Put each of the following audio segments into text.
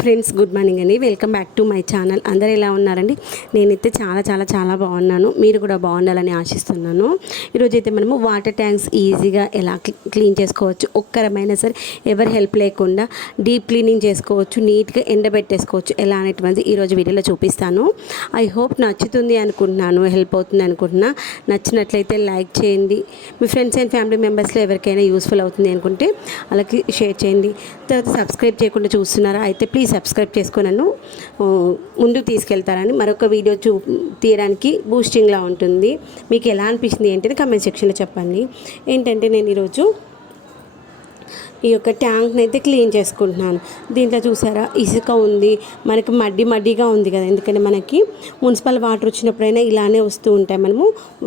Friends good morning అండి. Welcome back to my channel. అందరూ ఎలా ఉన్నారండి? నేనైతే చాలా బాగున్నాను. మీరు కూడా బాగుండాలని ఆశిస్తున్నాను. ఈరోజు అయితే మనము వాటర్ ట్యాంక్స్ ఈజీగా ఎలా క్లీన్ చేసుకోవచ్చు, ఒక్కరమైనా సరే ఎవరి హెల్ప్ లేకుండా డీప్ క్లీనింగ్ చేసుకోవచ్చు, నీట్గా ఎండబెట్టేసుకోవచ్చు ఎలా అనేటువంటిది ఈరోజు వీడియోలో చూపిస్తాను. ఐ హోప్ నచ్చుతుంది అనుకుంటున్నాను, హెల్ప్ అవుతుంది అనుకుంటున్నా. నచ్చినట్లయితే లైక్ చేయండి. మీ ఫ్రెండ్స్ అండ్ ఫ్యామిలీ మెంబర్స్లో ఎవరికైనా యూస్ఫుల్ అవుతుంది అనుకుంటే అలాగే షేర్ చేయండి. తర్వాత సబ్స్క్రైబ్ చేయకుండా చూస్తున్నారా అయితే ప్లీజ్ సబ్స్క్రైబ్ చేసుకొని నన్ను ముందుకు తీసుకెళ్తారని మరొక వీడియో తీయడానికి బూస్టింగ్లా ఉంటుంది. మీకు ఎలా అనిపించింది ఏంటంటే కామెంట్ సెక్షన్లో చెప్పండి. ఏంటంటే నేను ఈరోజు ఈ యొక్క ట్యాంక్ని అయితే క్లీన్ చేసుకుంటున్నాను. దీంట్లో చూసారా ఇసుక ఉంది, మనకి మడ్డిగా ఉంది కదా, ఎందుకంటే మనకి మున్సిపల్ వాటర్ వచ్చినప్పుడైనా ఇలానే వస్తూ ఉంటాయి. మనము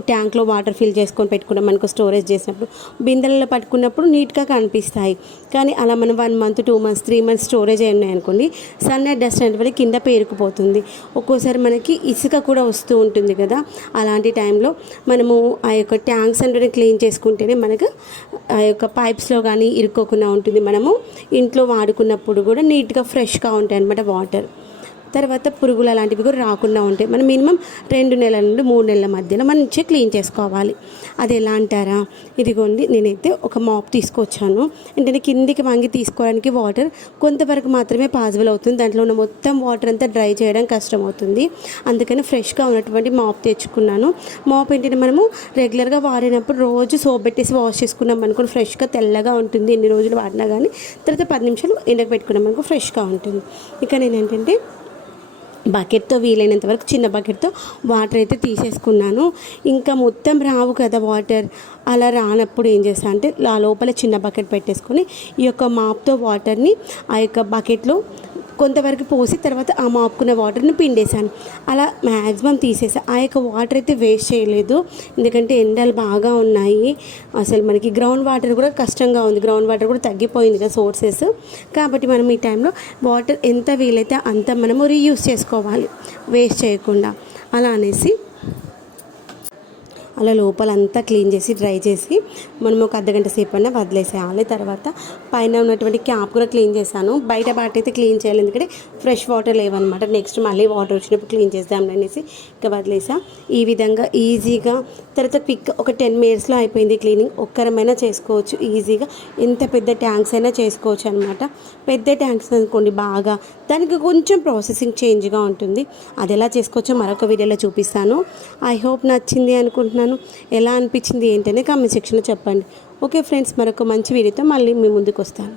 ట్యాంక్లో వాటర్ ఫిల్ చేసుకొని పెట్టుకున్నాం మనకు స్టోరేజ్ చేసినప్పుడు బిందెలలో పట్టుకున్నప్పుడు నీట్గా కనిపిస్తాయి. కానీ అలా మనం 1 month 2 months 3 months స్టోరేజ్ అయి ఉన్నాయనుకోండి, సన్ అండ్ డస్ట్ అనేటువంటి కింద పేరుకుపోతుంది. ఒక్కోసారి మనకి ఇసుక కూడా వస్తూ ఉంటుంది కదా, అలాంటి టైంలో మనము ఆ యొక్క ట్యాంక్స్ అంటే క్లీన్ చేసుకుంటేనే మనకు ఆ యొక్క పైప్స్లో కానీ ఇరుక్కోకుండా ఉంటుంది. మనము ఇంట్లో వాడుకున్నప్పుడు కూడా నీట్గా ఫ్రెష్గా ఉంటాయి అన్నమాట వాటర్. తర్వాత పురుగులు అలాంటివి కూడా రాకుండా ఉంటాయి. మనం మినిమం 2 నెలల నుండి 3 నెలల మధ్యలో మంచిగా క్లీన్ చేసుకోవాలి. అది ఎలా అంటారా, ఇదిగోండి నేనైతే ఒక మాప్ తీసుకొచ్చాను. అంటే కిందికి వంగి తీసుకోవడానికి వాటర్ కొంతవరకు మాత్రమే పాసిబుల్ అవుతుంది. దాంట్లో ఉన్న మొత్తం వాటర్ అంతా డ్రై చేయడం కష్టం అవుతుంది. అందుకని ఫ్రెష్గా ఉన్నటువంటి మాప్ తెచ్చుకున్నాను. మాప్ ఏంటంటే మనము రెగ్యులర్గా వాడినప్పుడు రోజు సోప్ పెట్టేసి వాష్ చేసుకున్నాం అనుకోని ఫ్రెష్గా తెల్లగా ఉంటుంది. ఎన్ని రోజులు వాడినా కానీ తర్వాత 10 నిమిషాలు ఎండకు పెట్టుకున్నాం అనుకో ఫ్రెష్గా ఉంటుంది. ఇక నేను ఏంటంటే బకెట్తో వీలైనంత వరకు చిన్న బకెట్తో వాటర్ అయితే తీసేసుకున్నాను. ఇంకా మొత్తం రావు కదా వాటర్, అలా రానప్పుడు ఏం చేస్తాను అంటే లోపల చిన్న బకెట్ పెట్టేసుకొని ఈ యొక్క మాప్తో వాటర్ని ఆ యొక్క బకెట్లో కొంతవరకు పోసి తర్వాత ఆ మాపుకున్న వాటర్ని పిండేశాను. అలా మ్యాక్సిమం తీసేసాను. ఆ యొక్క వాటర్ అయితే వేస్ట్ చేయలేదు, ఎందుకంటే ఎండలు బాగా ఉన్నాయి. అసలు మనకి గ్రౌండ్ వాటర్ కూడా కష్టంగా ఉంది, గ్రౌండ్ వాటర్ కూడా తగ్గిపోయింది కదా సోర్సెస్. కాబట్టి మనం ఈ టైంలో వాటర్ ఎంత వీలైతే అంత మనము రీయూస్ చేసుకోవాలి, వేస్ట్ చేయకుండా. అలా అనేసి అలా లోపలంతా క్లీన్ చేసి డ్రై చేసి మనం ఒక అర్ధగంట సేపు అన్నా వదిలేసేయాలి. తర్వాత పైన ఉన్నటువంటి క్యాప్ కూడా క్లీన్ చేశాను. బయట బాట్ అయితే క్లీన్ చేయాలి, ఎందుకంటే ఫ్రెష్ వాటర్ లేవన్నమాట. నెక్స్ట్ మళ్ళీ వాటర్ వచ్చినప్పుడు క్లీన్ చేద్దాం అనేసి ఇంకా వదిలేసా. ఈ విధంగా ఈజీగా తర్వాత క్విక్ ఒక 10 minutesలో అయిపోయింది క్లీనింగ్. ఒక్కరమైనా చేసుకోవచ్చు ఈజీగా, ఎంత పెద్ద ట్యాంక్స్ అయినా చేసుకోవచ్చు అనమాట. పెద్ద ట్యాంక్స్ అనుకోండి బాగా, దానికి కొంచెం ప్రాసెసింగ్ చేంజ్గా ఉంటుంది. అది ఎలా చేసుకోవచ్చో మరొక వీడియోలో చూపిస్తాను. ఐ హోప్ నచ్చింది అనుకుంటున్నాను. ఎలా అనిపించింది ఏంటనే కామెంట్ సెక్షన్లో చెప్పండి. ఓకే ఫ్రెండ్స్, మరొక మంచి వీడియోతో మళ్ళీ మీ ముందుకు వస్తాను.